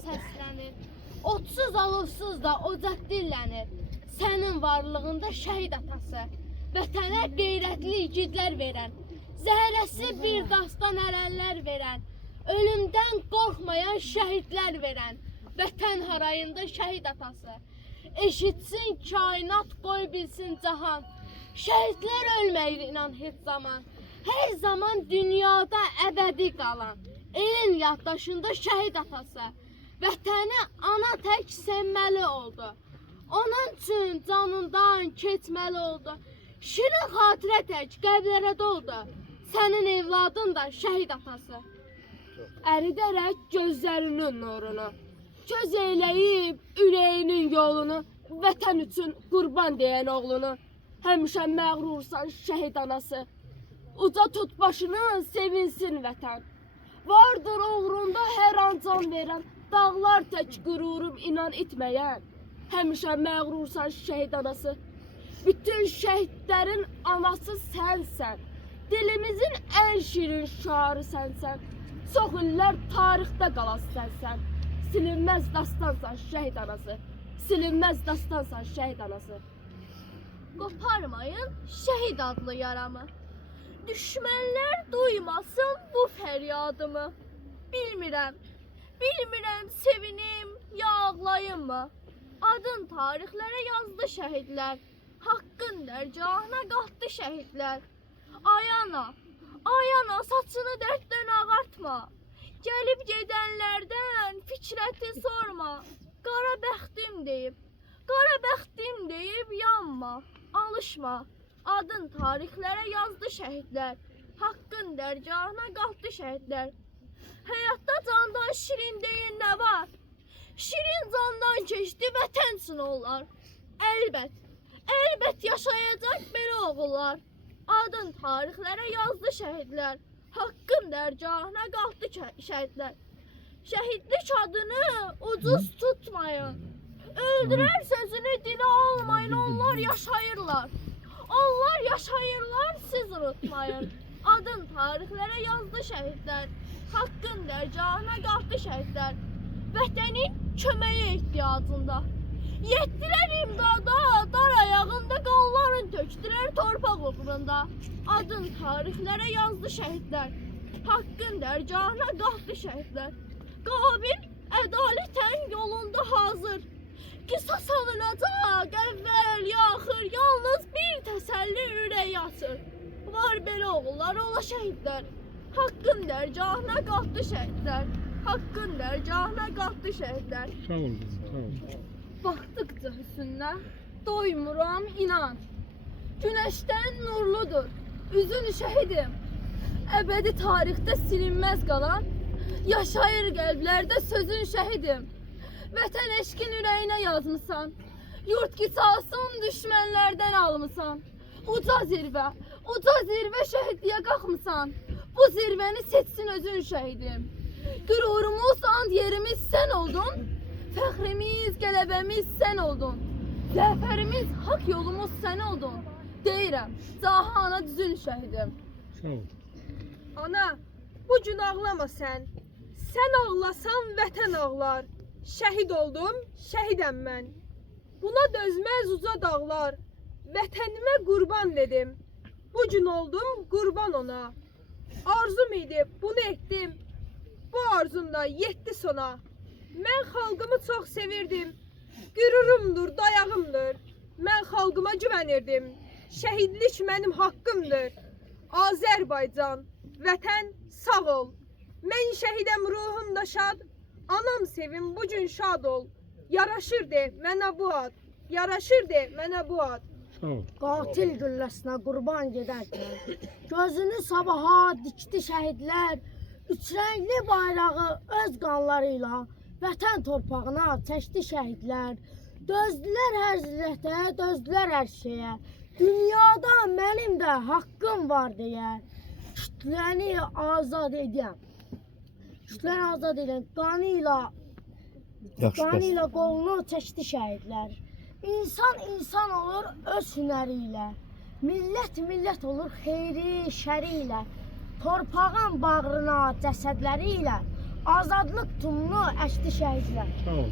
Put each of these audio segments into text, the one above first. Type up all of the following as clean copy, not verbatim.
səslənir. Otsuz alovsuz da ocaq dillənir. Sənin varlığında şəhid atası, vətənə qeyrətli igidlər verən, zəhrəsi bir dastan ərənlər verən, ölümdən qorxmayan şəhidlər verən, vətən harayında şəhid atası. Eşitsin kainat, qoy bilsin cahan, şəhidlər ölməyir inan heç zaman. Hər zaman dünyada əbədi qalan, elin yaddaşında şəhid atası, vətəni ana tək sevməli oldu. Onun üçün canından keçməli oldu. Şirin xatirə tək qəlblərə doldu. Sənin evladın da şəhid atası. Əridərək gözlərinin nurunu, göz eyləyib ürəyinin yolunu, vətən üçün qurban deyən oğlunu. Həmişə məğrursan şəhid anası. Uca tut başını, sevinsin vətən. Vardır uğrunda hər an can verən, dağlar tək qürurum inan itməyən. Həmişə məğrursan şəhid anası. Bütün şəhidlərin anası sənsən. Dilimizin ən şirin şarı sənsən. Çox illər tarixdə qalas sənsən. Silinməz dastansan şəhid anası. Silinməz dastansan şəhid anası. Qoparmayın şəhid adlı yaramı. Düşmənlər duymasın bu fəryadımı. Bilmirəm, bilmirəm sevinim ya ağlayım mı? Adın tarixlərə yazdı şəhidlər. Haqqın dərgahına qalxdı şəhidlər. Ayana, ayana saçını dərddən ağartma. Gəlib gedənlərdən fikrəti sorma. Qara bəxtim deyib yanma. Alışma, adın tarixlərə yazdı şəhidlər. Haqqın dərgahına qalxdı şəhidlər. Həyatda candan şirin deyin nə var? Şirin candan keçdi vətən üçün onlar. Əlbət, əlbət yaşayacaq belə oğullar. Adın tarixlərə yazdı şəhidlər. Haqqın dərgahına qalxdı şəhidlər. Şəhidlik adını ucuz tutmayın. Öldürər sözünü dilə almayın, onlar yaşayırlar. Onlar yaşayırlar, siz unutmayın. Adın tarixlərə yazdı şəhidlər. Haqqın dərgahına qalxdı şəhidlər. Vətənin köməyə ehtiyacında. Yetdilər imdada, dar ayağında qanların tökdülər torpaq uğrunda. Adın tarixlərə yazdı şəhidlər. Haqqın dərgahına qalxdı şəhidlər. Qabil ədalətən yolunda hazır. Qisas alınacaq, əvvəl, yaxır, yalnız bir təsəlli ürəyi açır. Var belə oğullar, ola şəhidlər. Haqqın dərgahına qalxdı şəhidlər. Haqqın dərgahına qalxdı şəhidlər. Sağ ol, sağ ol. Baxdıqca hüsnünə doymuram inan. Günəşdən nurludur, üzün şəhidim. Əbədi tarixdə silinməz qalan, yaşayır qəlblərdə sözün şəhidim. Vətən eşqin ürəyinə yazmısan, yurt qisasın düşmənlərdən almısan. Uca zirvə şəhidliyə qalxmısan, bu zirvəni seçsin özün şəhidim. Qürurumuz, and yerimiz sən oldun, fəxrimiz, qələbəmiz sən oldun. Zəfərimiz, haqq yolumuz sən oldun. Deyirəm, cahana düzün şəhidim. Sağ ol. Ana, bu gün ağlama sən. Sən ağlasan vətən ağlar. Şəhid oldum, şəhidəm mən. Buna dözməz uca dağlar. Vətənimə qurban dedim. Bu gün oldum qurban ona. Arzum idi, bunu etdim. Bu arzumda yetdi sona. Mən xalqımı çox sevirdim. Qürurumdur, dayağımdır. Mən xalqıma güvənirdim. Şəhidlik mənim haqqımdır. Azərbaycan, vətən sağ ol. Mən şəhidəm, ruhum da şad. Anam sevim, bu gün şad ol. Yaraşır de mənə bu ad. Yaraşır de mənə bu ad. Sağ ol. Qatil gülləsinə qurban gedərkən, gözünü sabaha dikdi şəhidlər. Üçrəngli bayrağı öz qanlarıyla vətən torpağına çəkdi şəhidlər. Dözdülər hər zillətə, dözdülər hər şeyə. Dünyada mənim də haqqım var deyə. Kütləni azad edəm. Kütləni azad edəm. Qanıyla qolunu çəkdi şəhidlər. İnsan olur öz hünəri ilə. Millət olur xeyri, şəri ilə. Torpağın bağrına cəsədləri ilə Azadlıq tumunu əşdi şəhidlər. Sağ ol.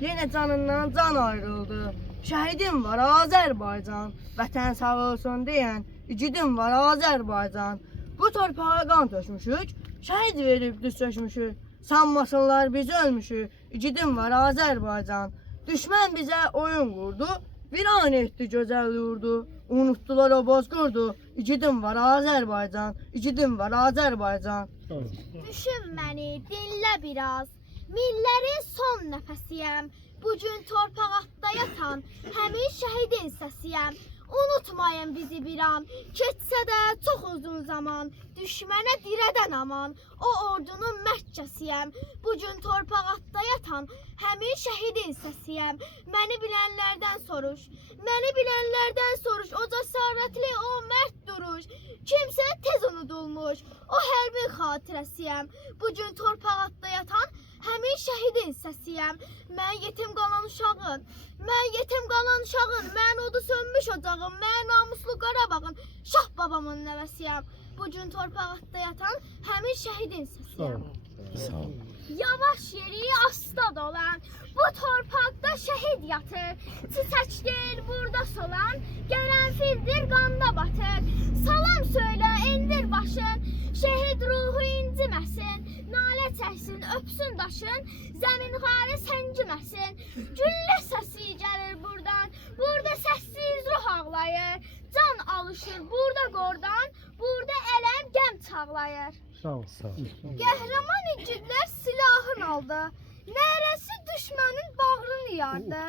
Yenə canından can ayrıldı. Şəhidim var Azərbaycan. Vətən sağ olsun deyən igidim var Azərbaycan. Bu torpağa qan tökmüşük, şəhid verib düz çökmüşük. Sanmasınlar biz ölmüşük, igidim var Azərbaycan. Düşmən bizə oyun qurdu, viran etdi gözəl yurdu. Unutdular o bozqurdu, igidim var Azərbaycan, igidim var Azərbaycan. Sağ ol. Düşün məni, dinlə biraz. Millərin son nəfəsiyəm. Bugün torpaqda yatan həmin şəhidin səsiyəm. Unutmayın bizi bir an. Keçsə də çox uzun zaman. Düşmənə dirədən aman. O ordunun məhkəsiyəm. Bugün torpaqda yatan həmin şəhidin səsiyəm. Məni bilənlərdən soruş. Məni bilənlərdən soruş. O cəsarətli, o mərd duruş. Kimsə tez unudulmuş. O hərbin xatirəsiyəm. Bugün torpaqda yatan həmin şəhidin səsiyəm. Mən yetim qalan uşağın, mən yetim qalan uşağın, mən odu sönmüş ocağım, mən namuslu Qarabağın, Şah babamın nəvəsiyəm. Bugün torpaqda yatan həmin şəhidin Sağ səsiyəm. ol. Sağ ol. Yavaş yeri asta dolan, bu torpaqda şəhid yatır. Çiçək deyil burada solan, qərənfildir qanda batır. Salam söylə, endir başın, şəhid ruhu inciməsin. Nalə çəksin, öpsün daşın, zəmin xarı səngiməsin. Güllə səsi gəlir buradan, burada səssiz ruh ağlayır. Can alışır burada qordan, burada ələm qəm çağlayır. Sağ ol. Sağ ol. Qəhrəman igidlər silahın aldı. Nərəsi düşmənin bağrını yardı.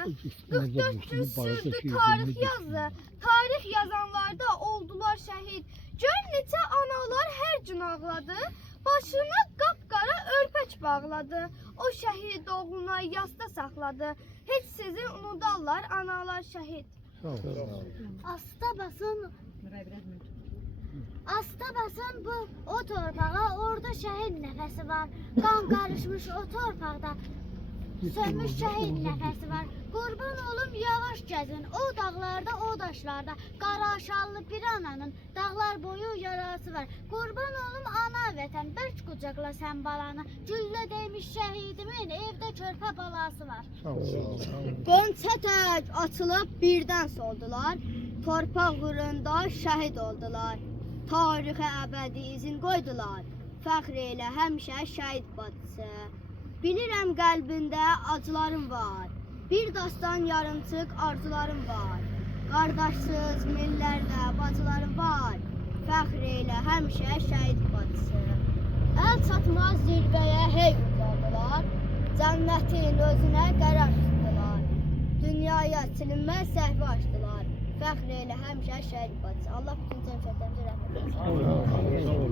44 gün sürdü tarix yazdı. Tarix yazanlarda oldular şəhid. Gör neçə analar hər gün ağladı. Başına qapqara örpək bağladı. O şəhid oğluna yasda saxladı. Heç sizi unudarlar analar şəhid. Sağ ol. Asta basın. Asta basın bu o torpağa, orada şəhid nəfəsi var. Qan qarışmış o torpaqda. Sönmüş şəhid nəfəsi var. Qurban olum yavaş gəzin. O dağlarda, o daşlarda. Qaraşallı bir ananın dağlar boyu yarası var. Qurban olum ana vətən, bərk qucaqla sən balanı. Güllə deymiş şəhidimin evdə körpə balası var. Sağ ol. Qönçə tək açılıb birdən soldular. Torpaq uğrunda şəhid oldular. Tarixə əbədi izin qoydular. Fəxr elə həmişə şəhid bacısı. Bilirəm qəlbində acılarım var. Bir dastan yarımçıq arzularım var. Qardaşsız millərdə bacılarım var. Fəxr elə həmişə şəhid bacısı. Əl çatmaz zirvəyə hey ucaldılar. Cənnətin özünə qərar tutdular. Dünyaya silinməz səhvi açdılar. Fəxr elə həmişə şəhid bacısı. Allah bütün cəmiyyətlərimizə rəhmət etsin. Sağ ol.